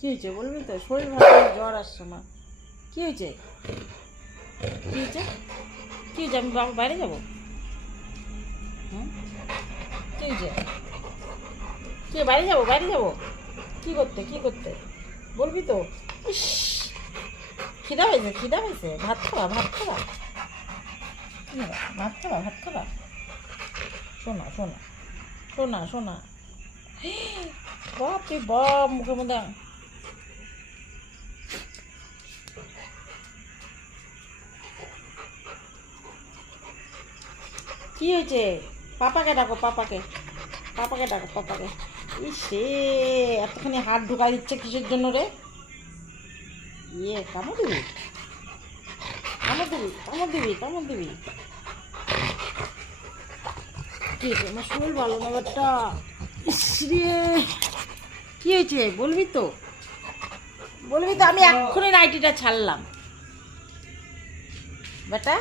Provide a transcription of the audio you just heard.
কী হয়েছে বলবি তো? শরীর ভালো নেই, জ্বর আসছে আমার। কী হয়েছে? কী হয়েছে? কী হয়েছে? আমি বাবা বাইরে যাবো? হুম, কী হয়েছে? কী বাইরে যাবো? বাইরে যাবো কী করতে? কী করতে বলবি তো? ইস, খিদা হয়েছে, খিদা হয়েছে। ভাত খাবা? ভাত খাবা? কি খাবা? ভাত খাবা? ভাত খাবা? শোনা শোনা শোনা শোনা, বাপ রে বাপ, মুখের মধ্যে কি হয়েছে? পাপাকে ডাকো, পাপাকে, পাপাকে ডাকো, পাপাকে। ইসে, এতখানি হাত ঢুকাই দিচ্ছে কিসের জন্য রে? ইয়ে, কামড় দিবি? কামড় দিবি? কামড় দিবি? কামড় দিবি? কি হয়েছে? আমার শরীর ভালো না ব্যাটা। ইস রে, কি হয়েছে বলবি তো? বলবি তো? আমি এক্ষুনি নাইটিটা ছাড়লাম বেটা।